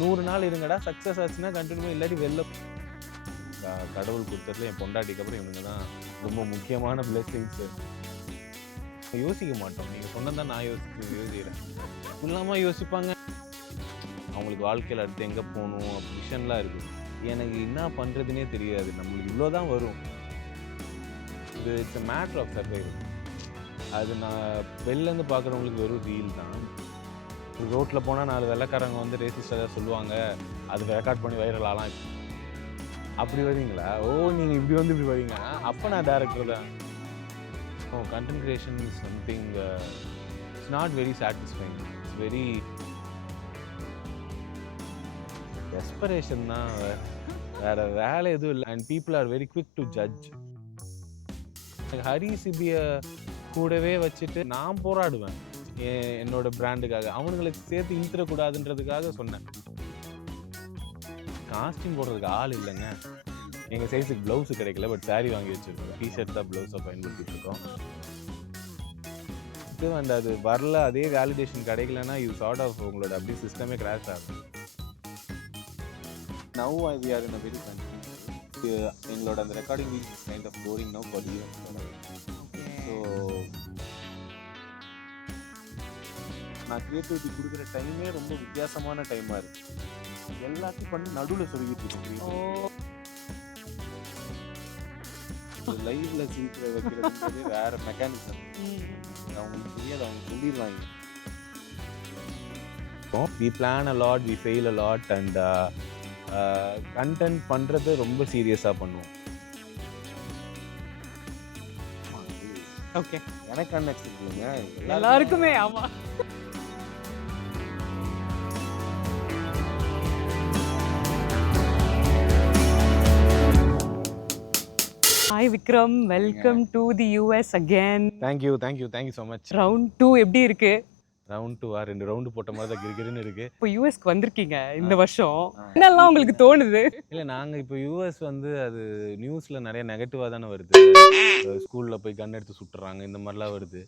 100 நாள் இருங்கடா, சக்ஸஸ் ஆச்சுன்னா கண்டினியூ, இல்லாட்டி வெளில. கடவுள் கொடுத்ததுல என் பொண்டாட்டிக்கு அப்புறம் இவனுங்க தான் ரொம்ப முக்கியமான பிளெஸிங்ஸு. யோசிக்க மாட்டோம். நீங்கள் சொன்னதான் நான் யோசிக்கிறேன். இல்லாமல் யோசிப்பாங்க. அவங்களுக்கு வாழ்க்கையில் அடுத்து எங்கே போகணும் விஷன்லாம் இருக்குது. எனக்கு என்ன பண்ணுறதுனே தெரியாது. நம்மளுக்கு இவ்வளோ தான் வரும். இது it's a matter of survival. அது நான் வெளிலேருந்து பார்க்குறவங்களுக்கு வெறும் ரீல் தான். ரோட்டில் போனால் 4 வெள்ளைக்காரங்க வந்து ரேசிஸ்டாக தான் சொல்லுவாங்க, அது ரெக்கார்ட் பண்ணி வைரல் ஆகலாம். அப்படி வரீங்களா? ஓ, நீங்கள் இப்படி வந்து இப்படி வரீங்க. அப்போ நான் டேரக்டர் தான். Oh, content creation is something it's not very satisfying. It's very desperation தான். வேறு வேலை எதுவும் இல்லை. And people are very quick to judge. Hari சிபியை கூடவே வச்சுட்டு நான் போராடுவேன் என்னோட பிராண்டுக்காக. அவனுங்களுக்கு சேர்த்து இழுத்துடக்கூடாதுன்றதுக்காக சொன்னேன். காஸ்டியூம் போடுறதுக்கு ஆள் இல்லைங்க. எங்கள் சைஸுக்கு ப்ளவுஸு கிடைக்கல, பட் சாரீ வாங்கி வச்சுருக்கோம். டிஷர்ட் தான் ப்ளவுஸை பயன்படுத்திட்டு இருக்கோம். இது வந்து அது வரல, அதே வேலிடேஷன் கிடைக்கலன்னா யூ சார்ட் ஆஃப் உங்களோட அப்படியே சிஸ்டமே கிராஷ் ஆகும். Now we are in a very country. எங்களோட அந்த recording is kind of boring now for you. So நான் கிரியேட்டிவிட்டி கொடுக்குற டைமே ரொம்ப வித்தியாசமான டைமாக இருக்குது. எல்லாத்தையும் பண்ணி நடுவில் சொல்லிக்கிட்டு இருக்கேன். லைவ்ல சீக்கிர வைக்கிறது வேற மெக்கானிசம். அவங்களுக்கு தெரியாது, அவங்க சொல்லிடுவாங்க. We plan a lot, we fail a lot, and content பண்றது ரொம்ப சீரியஸா பண்ணுவோம். ஓகே, எனக்கு அன்எக்ஸ்பெக்ட் இல்லைங்க, எல்லாருக்குமே. ஆமா. Hi Vikram, welcome to the US again. Thank you so much. Round 2 எப்படி இருக்கு? Round 2 2 ரவுண்டு போட்ட மாதிரி தான் கிரிகிரின்னு இருக்கு. இப்போ யூஎஸ்க்கு வந்திருக்கீங்க இந்த வருஷம். என்னெல்லாம் உங்களுக்கு தோணுது? இல்லை, நாங்கள் இப்போ யூஎஸ் வந்து அது நியூஸில் நிறைய நெகட்டிவாக தானே வருது. ஸ்கூலில் போய் கன் எடுத்து சுட்டுறாங்க, இந்த மாதிரிலாம் வருது.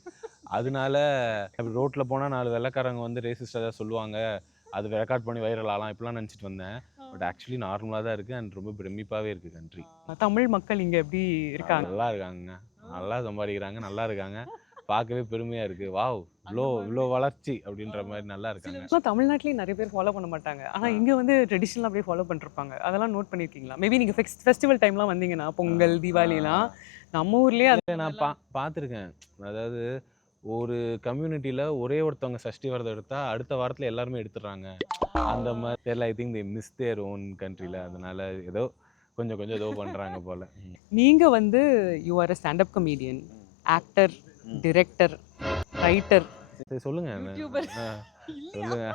அதனால அப்படி ரோட்டில் போனால் 4 வெள்ளைக்காரங்க வந்து ரேசிஸ்டாக தான் சொல்லுவாங்க, அது ரெக்கார்ட் பண்ணி வைரல் ஆகலாம், இப்படிலாம் நினச்சிட்டு வந்தேன். பட் ஆக்சுவலி நார்மலாக தான் இருக்குது. அண்ட் ரொம்ப பிரமிப்பாகவே இருக்குது கண்ட்ரி. தமிழ் மக்கள் இங்கே எப்படி இருக்காங்க? நல்லா இருக்காங்க, நல்லா சம்பாதிக்கிறாங்க, நல்லா இருக்காங்க. பார்க்கவே பெருமையாக இருக்குது. வாவ், இவ்வளோ வளர்ச்சி அப்படின்ற மாதிரி நல்லா இருக்காங்க. தமிழ்நாட்டிலேயும் நிறைய பேர் ஃபாலோ பண்ண மாட்டாங்க, ஆனால் இங்கே வந்து ட்ரெடிஷ்னலாக அப்படியே ஃபாலோ பண்ணிருப்பாங்க. அதெல்லாம் நோட் பண்ணியிருக்கீங்களா? மேபி நீங்கள் ஃபெஸ்டிவல் டைம்லாம் வந்தீங்கன்னா, பொங்கல், தீபாவளிலாம் நம்ம ஊர்லேயே அதை நான் பார்த்துருக்கேன். அதாவது ஒரு கம்யூனிட்டியில் ஒரே ஒருத்தவங்க சஷ்டி விரதம் எடுத்தால் அடுத்த வாரத்தில் எல்லாருமே எடுத்துடுறாங்க. அந்த மாதிரி I think they miss their own கண்ட்ரியில். அதனால ஏதோ கொஞ்சம் ஏதோ பண்ணுறாங்க போல். நீங்கள் வந்து you are a standup comedian, actor, director, writer. சொல்லுங்க சொல்லுங்க.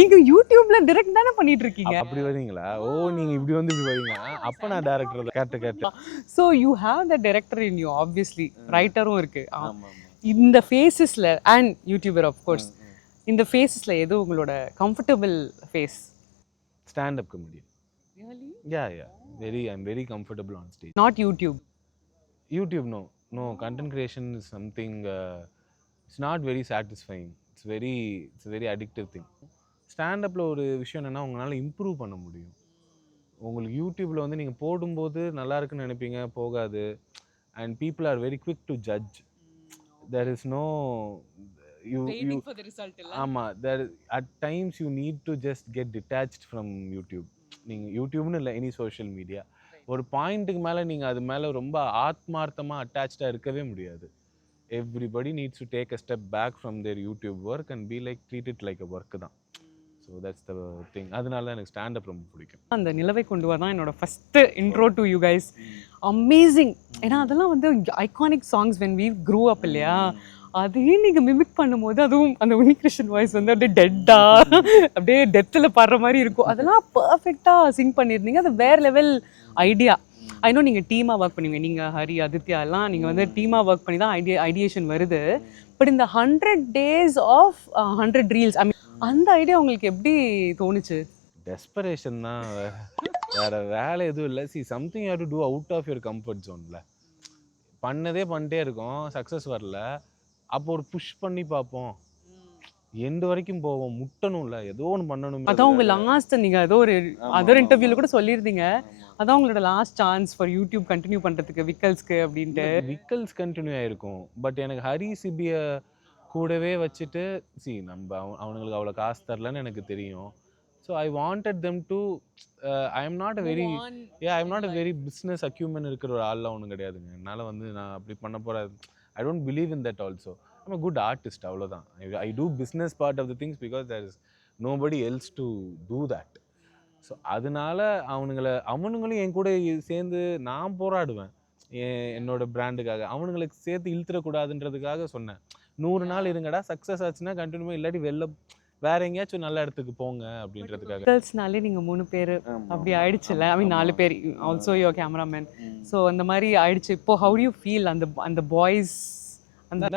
நீங்க யூடியூப்ல டைரக்ட் தானே பண்ணிட்டு இருக்கீங்க. அப்படி வரீங்களா? ஓ, நீங்க இப்படி வந்து இப்படி வரீங்க. அப்ப நான் டைரக்டர் கேட்டு. So you have the director in you, obviously ரைட்டரும் இருக்கு. இந்த ஃபேஸஸ்ல அண்ட் யூடியூபர் ஆஃப் கோர்ஸ், இந்த ஃபேஸஸ்ல எது உங்களோட comfortable face? Stand up comedian. Yeah I'm very comfortable on stage. Not YouTube. No, content creation is something it's not very satisfying. It's a very addictive thing. Stand அப்பில் ஒரு விஷயம் என்னென்னா, உங்களால் improve பண்ண முடியும். உங்களுக்கு யூடியூப்பில் வந்து நீங்கள் போடும்போது நல்லா இருக்குன்னு நினைப்பீங்க, போகாது. And people are very quick to judge. there is no you for the result illa. ஆமாம், there at times you need to just get detached from YouTube. நீங்கள் யூடியூப்னு இல்லை, எனி சோஷியல் மீடியா. ஒரு பாயிண்ட்டுக்கு மேலே நீங்கள் அது மேலே ரொம்ப ஆத்மார்த்தமாக அட்டாச்சாக இருக்கவே முடியாது. Everybody needs to take a step back from their YouTube work and be like, treat it like a work தான். So that's the thing. அதனால எனக்கு ஸ்டாண்ட் அப் ரொம்ப பிடிக்கும். அந்த நிலவை கொண்டு வர தான் என்னோட first intro to you guys. Amazing. ஏன்னா அதெல்லாம் வந்து iconic songs when we grew up இல்லையா, அதையும் நீங்கள் மிமிக் பண்ணும்போது, அதுவும் அந்த உன்னிகிருஷ்ணன் வாய்ஸ் வந்து அப்படியே டெட்டா, அப்படியே டெத்தில் பாடுற மாதிரி இருக்கும். அதெல்லாம் பர்ஃபெக்டாக சிங் பண்ணியிருந்தீங்க. அது வேறு லெவல் ஐடியா. ஐ நோ நீங்கள் டீமாக ஒர்க் பண்ணுவீங்க, நீங்கள் ஹரி, ஆதித்யா எல்லாம் நீங்கள் வந்து டீமாக ஒர்க் பண்ணி தான் ஐடியேஷன் வருது. பட் இந்த 100 days ஆஃப் 100 reels, ஐ மீன் அந்த ஐடியா உங்களுக்கு எப்படி தோணுச்சு? டெஸ்பரேஷன் தான், வேறு வேலை எதுவும் இல்லை. Something you have to do out of your comfort ஜோனில். பண்ணிட்டே இருக்கோம், சக்ஸஸ் வரல, அப்போ ஒரு புஷ் பண்ணி பார்ப்போம். எண்டு வரைக்கும் போவோம், முட்டணும்ல, ஏதோ ஒன்று பண்ணணும். அதான் உங்க லாஸ்ட் நீங்க ஏதோ ஒரு அதர் இன்டர்வியூல கூட சொல்லியிருந்தீங்க, அதான் உங்களோட last chance for YouTube continue பண்றதுக்கு விக்கல்ஸ்க்கு அப்படின்ட்டு. விக்கல்ஸ் கண்டினியூ ஆயிருக்கும், பட் எனக்கு ஹரி சிபிய கூடவே வச்சுட்டு நம்ம அவனுங்களுக்கு அவ்வளோ காசு தரலன்னு எனக்கு தெரியும். So I wanted them to I am not a very I am not a very business acumen இருக்கிற ஒரு ஆள்லாம் ஒன்றும் கிடையாதுங்க. என்னால் வந்து நான் அப்படி பண்ண போகிற I don't believe in that also. I'm a good artist, அவ்வளோதான். I do business part of the things because there is nobody else to do that. So அதனால அவனுங்களும் என் கூட சேர்ந்து நான் போராடுவேன் என்னோட பிராண்டுக்காக. அவனுங்களுக்கு சேர்த்து இழுத்துடக்கூடாதுன்றதுக்காக சொன்னேன், 100 நாள் இருங்கடா, சக்ஸஸ் ஆச்சுன்னா கண்டினியூ, இல்லாட்டி வேற எங்கேயாச்சும் நல்ல இடத்துக்கு போங்க அப்படின்றதுக்காக. கேர்ள்ஸ்னாலே நீங்க 3 பேர் அப்படி ஆயிடுச்சுல்ல, ஐ மீன் 4 பேர், ஆல்சோ யுவர் கேமராமேன். ஸோ அந்த மாதிரி ஆயிடுச்சு. இப்போ ஹவு டு யூ ஃபீல் அந்த அந்த boys?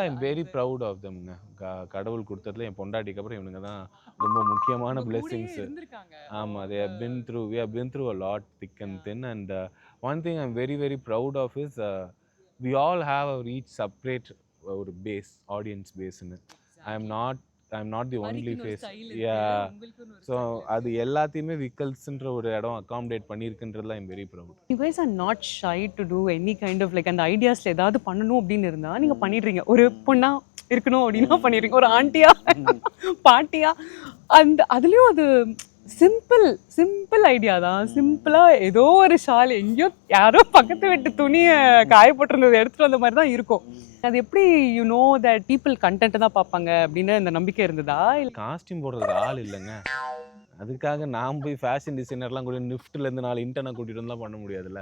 I am very proud of தெம்ங்க. கடவுள் கொடுத்ததுல என் பொண்டாட்டிக்கு அப்புறம் இவனுங்க தான் ரொம்ப முக்கியமான பிளெஸிங்ஸ். ஆமாம், they have been through, we have been through a lot, thick and thin, and one thing I'm very very proud of is we all have our each separate ஒரு பேஸ், ஆடியன்ஸ் பேஸ்ன்னு. I'm not the only face. Yeah. So அது எல்லாத்தையுமே விக்கல்ஸ்ன்ற ஒரு இடம் accommodate பண்ணியிருக்குன்றதுல I'm very proud. You guys are not shy to do any kind of like அந்த ஐடியாஸ்ல ஏதாவது பண்ணணும் அப்படின்னு இருந்தா நீங்க பண்ணிடுறீங்க. ஒரு பொண்ணா இருக்கணும் அப்படின்னா பண்ணிடுறீங்க, ஒரு ஆண்டியா பாட்டியா. அந்த அதுலயும் அது சிம்பிள் ஐடியா தான். சிம்பிளா ஏதோ ஒரு ஷால் எங்கேயோ யாரோ பக்கத்து வீட்டு துணியை காய போட்டிருந்தது எடுத்துட்டு வந்த மாதிரி தான் இருக்கும். அது எப்படி you know that people content தான் பார்ப்பாங்க அப்படின்னு அந்த நம்பிக்கை இருந்ததா? இல்லை காஸ்டியூம் போடுறதுக்கு ஆள் இல்லைங்க, அதுக்காக நான் போய் ஃபேஷன் டிசைனர்லாம் கூட நிஃப்ட்லேருந்து 4 இன்டர்னை கூட்டிகிட்டு வந்தால் பண்ண முடியாதுல்ல.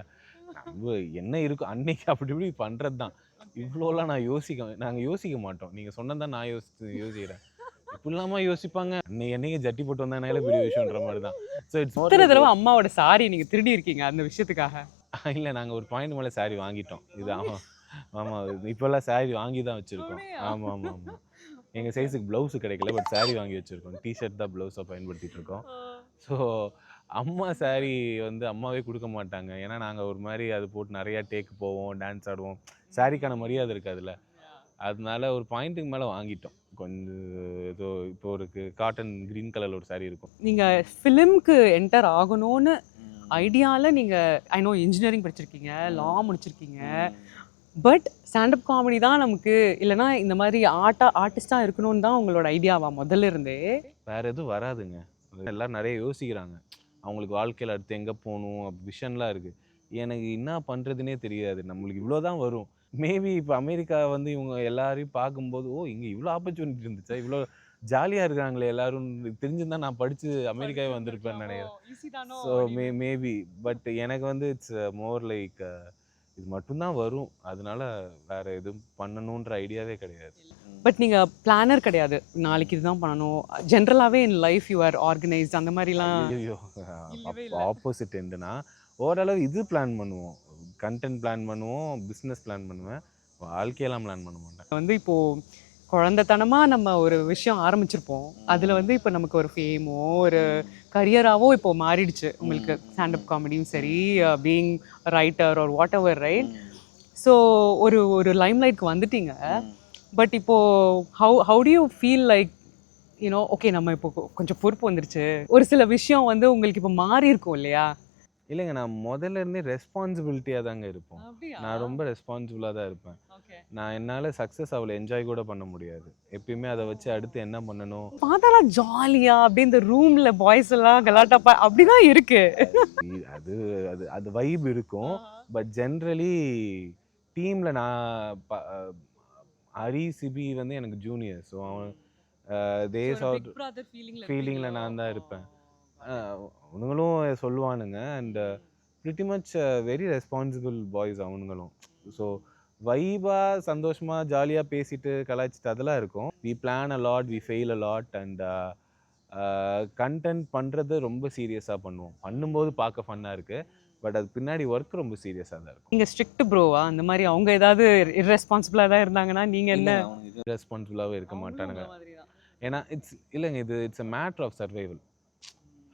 நம்ம என்ன இருக்கும் அன்னைக்கு அப்படி இப்படி பண்ணுறது தான். இவ்வளோலாம் நாங்கள் யோசிக்க மாட்டோம். நீங்கள் சொன்னதான் நான் யோசிக்கிறேன். இப்படிலாமா யோசிப்பாங்க? என்னைக்கு ஜட்டி போட்டு வந்தானால பெரிய விஷயம்ன்ற மாதிரி தான். ஸோ இட்ஸ் எத்தனை தடவை அம்மாவோட சாரி நீங்க திருடி இருக்கீங்க அந்த விஷயத்துக்காக? இல்லை, நாங்கள் ஒரு பாயிண்ட் மேலே சாரி வாங்கிட்டோம். இது ஆமாம், இப்போல்லாம் சாரி வாங்கி தான் வச்சுருக்கோம். ஆமாம், எங்கள் சைஸுக்கு ப்ளவுஸு கிடைக்கல, பட் சாரி வாங்கி வச்சுருக்கோம். டிஷர்ட் தான் ப்ளவுஸாக பயன்படுத்திகிட்டு இருக்கோம். ஸோ அம்மா சாரி வந்து அம்மாவே கொடுக்க மாட்டாங்க. ஏன்னா நாங்கள் ஒரு மாதிரி அது போட்டு நிறையா டேக்கு போவோம், டான்ஸ் ஆடுவோம், சாரிக்கான மரியாதை இருக்காதுல்ல. அதனால ஒரு பாயிண்ட்டுக்கு மேலே வாங்கிட்டோம். கொஞ்சம் ஏதோ இப்போ ஒரு காட்டன் க்ரீன் கலரில் ஒரு சாரி இருக்கும். நீங்கள் ஃபிலிம்க்கு என்டர் ஆகணும்னு ஐடியாவில் நீங்கள் ஐ நோ இன்ஜினியரிங் படிச்சிருக்கீங்க, லா முடிச்சிருக்கீங்க, பட் ஸ்டாண்டப் காமெடி தான் நமக்கு, இல்லைனா இந்த மாதிரி ஆர்டிஸ்டாக இருக்கணும்னு தான் உங்களோட ஐடியாவா முதல்ல இருந்தே? வேறு எதுவும் வராதுங்க. எல்லோரும் நிறைய யோசிக்கிறாங்க, அவங்களுக்கு வாழ்க்கையில் அடுத்து எங்கே போகணும் விஷன்லாம் இருக்குது. எனக்கு என்ன பண்ணுறதுனே தெரியாது. நம்மளுக்கு இவ்வளோ தான் வரும். மேபி இப்போ அமெரிக்கா வந்து இவங்க எல்லாரையும் பார்க்கும்போது, ஓ இங்கே இவ்வளோ ஆப்பர்ச்சுனிட்டி இருந்துச்சா, இவ்வளோ ஜாலியாக இருக்காங்களே எல்லாரும், தெரிஞ்சிருந்தா நான் படித்து அமெரிக்காவே வந்திருப்பேன்னு நினைக்கிறேன். ஸோ மேபி பட் எனக்கு வந்து இட்ஸ் மோர் லைக் இது மட்டும்தான் வரும். அதனால வேற எதுவும் பண்ணணுன்ற ஐடியாவே கிடையாது. பட் நீங்கள் பிளானர் கிடையாது, நாளைக்கு இதுதான் பண்ணணும். ஜென்ரலாகவே in life you are organised அந்த மாதிரிலாம்? ஐயோ, ஆப்போசிட் எண்டுனா ஓரளவு இது பிளான் பண்ணுவோம், கண்டென்ட் பிளான் பண்ணுவோம், பிஸ்னஸ் பிளான் பண்ணுவேன், வாழ்க்கையெல்லாம் பிளான் பண்ண மாட்டேன். வந்து இப்போது குழந்தைத்தனமாக நம்ம ஒரு விஷயம் ஆரம்பிச்சிருப்போம், அதில் வந்து இப்போ நமக்கு ஒரு ஃபேமோ ஒரு கரியராகவோ இப்போ மாறிடுச்சு உங்களுக்கு. ஸ்டாண்டப் காமெடியும் சரி, being writer or whatever, right? So ஒரு லைம்லைட்க்கு வந்துட்டீங்க. பட் இப்போது how do you feel like you know okay நம்ம இப்போ கொஞ்சம் பொறுப்பு வந்துருச்சு, ஒரு சில விஷயம் வந்து உங்களுக்கு இப்போ மாறி இருக்கும் இல்லையா? இல்லைங்க, நான் முதல்ல இருந்தே ரெஸ்பான்சிபிலிட்டியாக தாங்க இருப்போம். நான் ரொம்ப ரெஸ்பான்சிபிளாக தான் இருப்பேன். நான் என்னால் சக்ஸஸ் அவ்வளோ என்ஜாய் கூட பண்ண முடியாது. எப்பயுமே அதை வச்சு அடுத்து என்ன பண்ணணும் பார்த்தாலாம் ஜாலியாக அப்படியே இந்த ரூமில் பாய்ஸ் எல்லாம் கலாட்டாப்பா அப்படி தான் இருக்கு. அது அது அது வைப் இருக்கும். பட் ஜென்ரலி டீமில் நான் ஹரி சிபி வந்து எனக்கு ஜூனியர். ஸோ அவன் தேஸ் அவுட் ஃபீலிங்கில் நான் தான் இருப்பேன். அவனுங்களும் சொல்லுவானுங்க. And pretty much very responsible boys அவனுங்களும். ஸோ வைபாக சந்தோஷமாக ஜாலியாக பேசிட்டு கலாய்ச்சிட்டு அதெல்லாம் இருக்கும். We plan a lot, we fail a lot, and content பண்ணுறது ரொம்ப சீரியஸாக பண்ணுவோம். பண்ணும்போது பார்க்க ஃபன்னாக இருக்குது, பட் அது பின்னாடி ஒர்க் ரொம்ப சீரியஸாக தான் இருக்கும். நீங்கள் ஸ்ட்ரிக்ட் ப்ரோவா? அந்த மாதிரி அவங்க ஏதாவது இர்ரெஸ்பான்சிபிளாக தான் இருந்தாங்கன்னா நீங்கள் என்ன? ரெஸ்பான்சிபிளாகவே இருக்க மாட்டானுங்க. ஏன்னா இல்லைங்க, it's a matter of survival.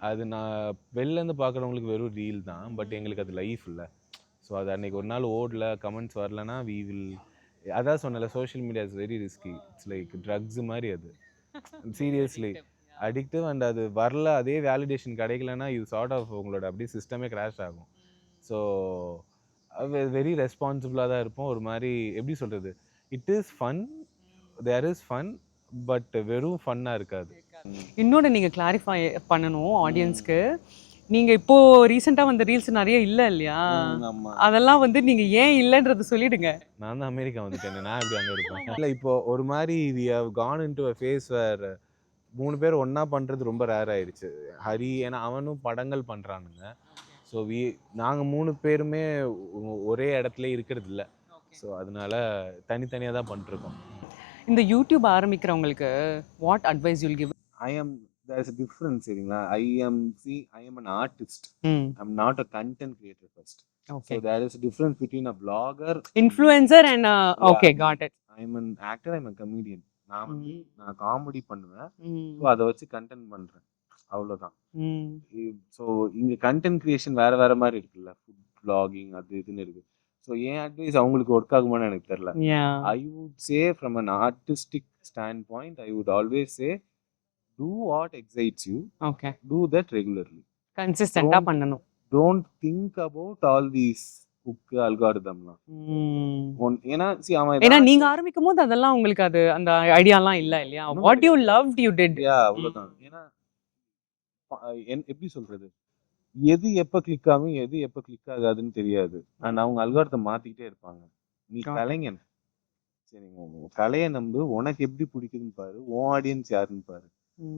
அது நான் வெளிலேருந்து பார்க்குறவங்களுக்கு வெறும் ரீல் தான், பட் எங்களுக்கு அது லைஃப் இல்லை. ஸோ அது அன்றைக்கி ஒரு நாள் ஓடல, கமெண்ட்ஸ் வரலன்னா வி வில், அதான் சொன்னல, social media is very risky. It's like drugs மாதிரி. அது சீரியஸ்லி அடிக்டிவ். அண்ட் அது வரல, அதே வேலிடேஷன் கிடைக்கலன்னா இது சார்ட் ஆஃப் உங்களோட அப்படியே சிஸ்டமே கிராஷ் ஆகும். ஸோ வெரி ரெஸ்பான்சிபிளாக தான் இருப்போம். ஒரு மாதிரி எப்படி சொல்கிறது, it is fun, there is fun, but வெறும் ஃபன்னாக இருக்காது. இன்னொன்று நீங்கள் கிளாரிஃபை பண்ணணும் ஆடியன்ஸ்க்கு. நீங்கள் இப்போ ரீசெண்டாக வந்த ரீல்ஸ் நிறைய இல்லை இல்லையா? அதெல்லாம் வந்து நீங்கள் ஏன் இல்லைன்றது சொல்லிடுங்க. நான் தான் அமெரிக்கா வந்துட்டேன், நான் எப்படி அங்கே இருப்பேன்? இல்லை, இப்போ ஒரு மாதிரி we have gone into a phase where 3 பேர் ஒன்றா பண்ணுறது ரொம்ப ரேர் ஆயிடுச்சு. ஹரி, ஏன்னா அவனும் படங்கள் பண்ணுறானுங்க. ஸோ நாங்கள் 3 பேருமே ஒரே இடத்துல இருக்கிறது இல்லை. ஸோ அதனால தனித்தனியாக தான் பண்ணிருக்கோம். இந்த யூடியூப் ஆரம்பிக்கிறவங்களுக்கு what advice you'll give? There's a difference, சரிங்களா? I am an artist. I'm not a content creator first. Okay. So there is a difference between a blogger, influencer and okay, got it. I'm an actor, I'm a comedian. நான் comedy பண்ணுவேன், so அதை வச்சு content பண்ணுறேன், அவ்வளோதான். So இங்கே content creation வேற வேற மாதிரி இருக்குல்ல, ஃபுட் பிளாகிங் அது இதுன்னு இருக்கு. ஸோ என் அட்வைஸ் அவங்களுக்கு ஒர்க் ஆகுமான்னு எனக்கு தெரியல. I would say from an artistic stand point, I would always say do what excites you. Okay. Do that regularly. Consistent-ஆ பண்ணனும். Don't think about all these hook algorithm லாம். ஏன்னா நீங்க ஆரம்பிக்கும்போது அதெல்லாம் உங்களுக்கு அது அந்த ஐடியாலாம் இல்ல இல்லையா? What you loved you did. அவ்வளவுதான். ஏன்னா எப்படி சொல்றது, எது எப்ப கிளிக் ஆகும் எது எப்ப கிளிக் ஆகாதுன்னு தெரியாது. அண்ட் அவங்க அல்காரிதம் மாத்திக்கிட்டே இருப்பாங்க. நீ கலைஞன், சரிங்க, கலையை நம்பு, உனக்கு எப்படி பிடிக்குதுன்னு பாரு, உன் ஆடியன்ஸ் யாருன்னு பாரு,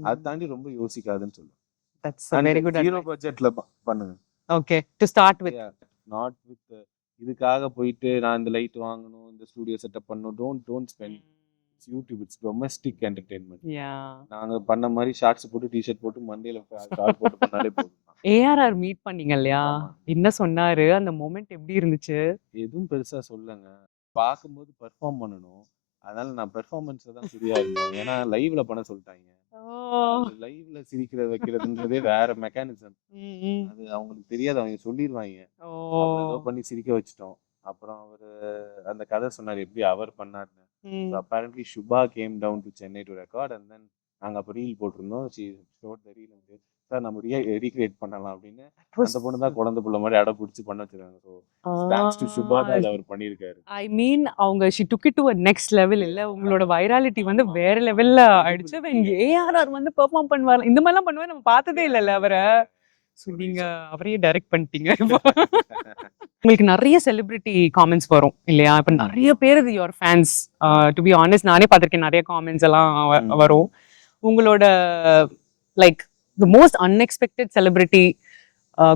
அதை தாண்டி ரொம்ப யோசிக்காதுன்னு சொல்லுவேன். That's a very good advice. 0 பட்ஜெட்ல பண்ணுங்க. Okay, to start with. Not with இதுக்காக போயிட்டு நான் இந்த லைட் வாங்கணும், இந்த ஸ்டுடியோ செட்டப் பண்ணணும். don't spend. It's YouTube, it's domestic entertainment. நாங்க பண்ண மாதிரி ஷார்ட்ஸ் போட்டு டி-ஷர்ட் போட்டு மண்டேல கால் போட்டு பண்ணாலே போதும். ARR மீட் பண்ணீங்க இல்லையா? என்ன சொன்னாரு? அந்த மொமெண்ட் எப்படி இருந்துச்சு? எதுவும் பெருசா சொல்லங்க. பாக்கும்போது பெர்ஃபார்ம் பண்ணணும், அதனால நான் பெர்ஃபார்மன்ஸ்ல தான் சரியா இருந்தேன். ஏன்னா லைவ்ல பண்ண சொல்லிட்டாங்க. லைவ்ல சிரிக்கிற வைக்கிறதுன்றதே வேற மெக்கானிசம். அது அவங்களுக்கு தெரியாது, அவங்க சொல்லிடுவாங்க. ஏதோ பண்ணி சிரிக்க வச்சிட்டோம். அப்புறம் அவரு அந்த கதை சொன்னார் எப்படி அவர் பண்ணாருன்னு. apparently Shubha came down to Chennai to record, and then நாங்க அப்ப ரீல் போட்டிருந்தோம். she showed the reel and sir நம்ம ரீக்ரியேட் பண்ணலாம் அப்படின்னு. அந்த பொண்ணு தான் குழந்தை புள்ள மாதிரி அட பிடிச்சி பண்ண வச்சிருக்காங்க. ஸோ thanks to Shubha தான் அவர் பண்ணியிருக்காரு. ஐ மீன் அவங்க she took it to a next level. இல்ல உங்களோட வைராலிட்டி வந்து வேற லெவல்ல ஆயிடுச்சு. ARR வந்து பெர்ஃபார்ம் பண்ணுவார், இந்த மாதிரிலாம் பண்ணுவார் நம்ம பார்த்ததே இல்லைல்ல அவரை. ஸோ நீங்க அவரையே டைரக்ட் பண்ணிட்டீங்க. உங்களுக்கு நிறைய செலிபிரிட்டி காமெண்ட்ஸ் வரும் இல்லையா? இப்போ நிறைய பேர் இது your fans. To be honest நானே பார்த்துருக்கேன், நிறைய காமெண்ட்ஸ் எல்லாம் வரும். உங்களோட like the most unexpected celebrity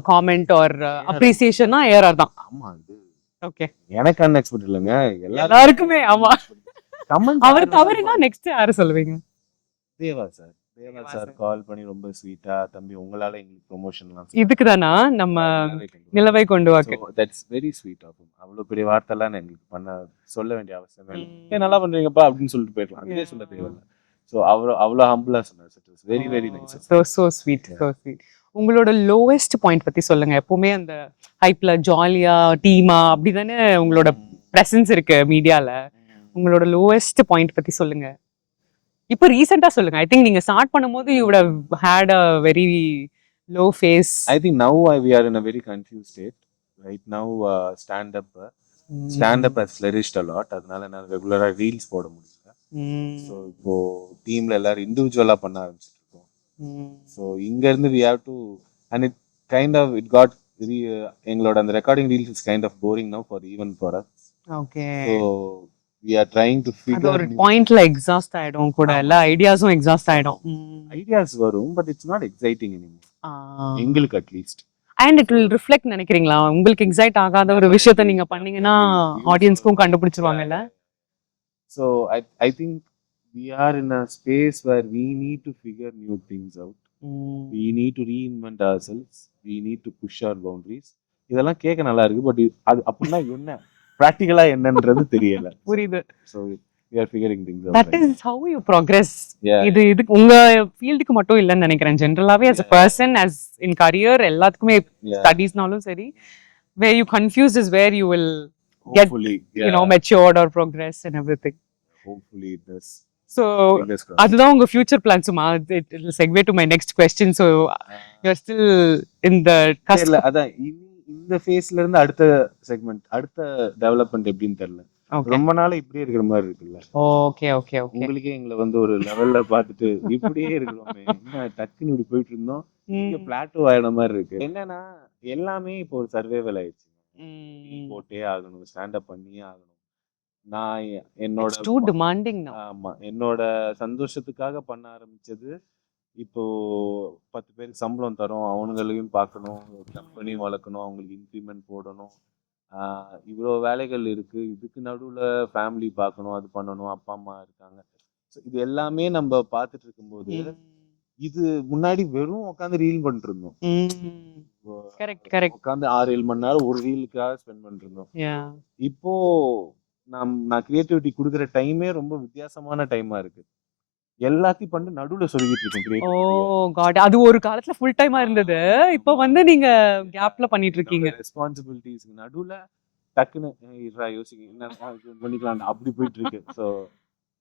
comment or appreciation na ARR தான். ஆமா, அது ஓகே. எனக்கு அன்எக்ஸ்பெக்டட் இல்லங்க, எல்லாருக்குமே. ஆமா, அவர் தவறுனா நெக்ஸ்ட் யாரை சொல்வீங்க? தேவா சார் கால் பண்ணி ரொம்ப ஸ்வீட்டா, தம்பி உங்களால எங்களுக்கு ப்ரமோஷன்லாம் இதுக்கு தானா நம்ம நிலவை கொண்டு வாக்கு. That's very sweet of him. அவ்வளவு பெரிய வார்த்தைலாம் எங்களுக்கு பண்ண சொல்ல வேண்டிய அவசியமே இல்லை. நல்லா பண்றீங்கப்பா அப்படின்னு சொல்லிட்டு போயிடலாம், இதே சொல்ல தேவையில்லை. ஸோ அவ்வளோ ஹம்பிளா சொன்னார். Very very nice. So sweet. உங்களோட லோவஸ்ட் பாயிண்ட் பத்தி சொல்லுங்க. எப்பவுமே அந்த ஹைப்ல ஜாலியா டீமா அப்படிதானே உங்களோட பிரசன்ஸ் இருக்கு மீடியால. உங்களோட லோவஸ்ட் பாயிண்ட் பத்தி சொல்லுங்க. இப்போ ரீசெண்டா சொல்லுங்க. ஐ திங்க் நீங்க ஸ்டார்ட் பண்ணும்போது you would have had a very low face. I think now we are in a very confused state. Right now stand up has flourished a lot. அதனால நான் ரெகுலரா ரீல்ஸ் போட முடியல. ஸோ இப்போ டீம்ல எல்லாரும் இண்டிவிஜுவலா பண்ண ஆரம்பிச்சிருக்கோம். ஸோ இங்க இருந்து we have to, and it got எங்களோட அந்த recording reels is kind of boring now for even for us. Okay. So we are trying to figure ஒரு பாயிண்ட்ல எக்ஸாஸ்ட் ஆயிடும் கூட, எல்லா ஐடியாஸும் எக்ஸாஸ்ட் ஆயிடும். ஐடியாஸ் வரும், but it's not exciting anymore, எங்களுக்கு at least. And it will reflect நினைக்கிறீங்களா? உங்களுக்கு எக்ஸைட் ஆகாத ஒரு விஷயத்தை நீங்க பண்ணீங்கன்னா ஆடியன்ஸ்க்கும் கண்டுபிடிச்சிருவாங்கல்ல. So I think we are in a space where we need to figure new things out. We need to reinvent ourselves. We need to push our boundaries. இதெல்லாம் கேட்க நல்லா இருக்கு, பட் அது அப்படின்னா என்ன பிராக்டிகலா என்னன்றது தெரியல. புரியுது. So we are figuring things out. That is how you progress. இது உங்க ஃபீல்டுக்கு மட்டும் இல்லைன்னு நினைக்கிறேன். ஜென்ரலாவே as a person, as in career, எல்லாத்துக்குமே ஸ்டடீஸ்னாலும் சரி, where you confuse is where you will get, you know, matured or progress and everything. Hopefully it does. So Fingers crossed. அதுதான் உங்க ஃபியூச்சர் பிளான் சும்மா segue to my next question so you're still in the தெரியல அதான் இந்த ஃபேஸ்ல இருந்து அடுத்த segment அடுத்த டெவலப்மெண்ட் எப்படின்னு தெரியல. ரொம்ப நாள் இப்படியே இருக்கிற மாதிரி இருக்குல்ல. ஓகே ஓகே ஓகே உங்களுக்கே எங்களை வந்து ஒரு லெவல்ல பார்த்துட்டு இப்படியே இருக்கிறோமே என்ன டக்குன்னு இப்படி போயிட்டு இருந்தோம் இங்க பிளாட்டோ ஆயிட மாதிரி இருக்கு. என்னன்னா எல்லாமே இப்போ ஒரு சர்வைவல் ஆயிடுச்சு. போட்டே ஆகணும், ஸ்டாண்ட் அப் பண்ணியே ஆகணும். நான் என்னோட டூ டிமாண்டிங் ஆமா என்னோட சந்தோஷத்துக்காக பண்ண ஆரம்பிச்சது இப்போ 10 பேருக்கு சம்பளம் தரோம், அவனுங்களையும் பார்க்கணும், கம்பெனி வளர்க்கணும், அவங்களுக்கு இன்க்ரிமெண்ட் போடணும், இவ்வளோ வேலைகள் இருக்கு. இதுக்கு நடுவில் ஃபேமிலி பார்க்கணும், அது பண்ணணும், அப்பா அம்மா இருக்காங்க. ஸோ இது எல்லாமே நம்ம பார்த்துட்டு இருக்கும்போது இது முன்னாடி வெறும் உட்காந்து ரீல் பண்ணிட்டு இருந்தோம். உட்காந்து 6-7 மணி நேரம் ஒரு ரீலுக்காக ஸ்பெண்ட் பண்ணிட்டு இருந்தோம். இப்போ நான் கிரியேட்டிவிட்டி கொடுக்குற டைமே ரொம்ப வித்தியாசமான டைமா இருக்கு. எல்லாத்தையும் பண்ணி நடுவுல சொல்லிட்டு இருக்கேன். ஓ காட், அது ஒரு காலத்துல ஃபுல் டைமா இருந்தது, இப்போ வந்து நீங்க கேப்ல பண்ணிட்டு இருக்கீங்க. ரெஸ்பான்சிபிலிட்டிஸ் நடுவுல டக்குன்னு யோசிக்க பண்ணிக்கலாம் அப்படி போயிட்டு இருக்கு. So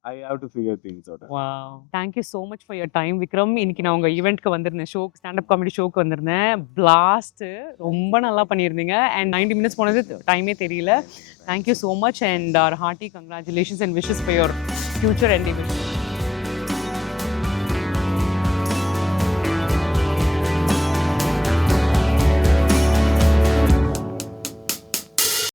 I have to figure things out. Wow. Thank you so much for your time, Vikram. இன்னைக்கு நான் உங்க ஈவென்ட்க்கு வந்திருந்தேன், ஷோக்கு, ஸ்டாண்டப் காமெடி ஷோக்கு வந்திருந்தேன். பிளாஸ்ட் ரொம்ப நல்லா பண்ணியிருந்தீங்க and 90 minutes போனது டைமே தெரியல. Thank you so much and our hearty congratulations and wishes for your future endeavors.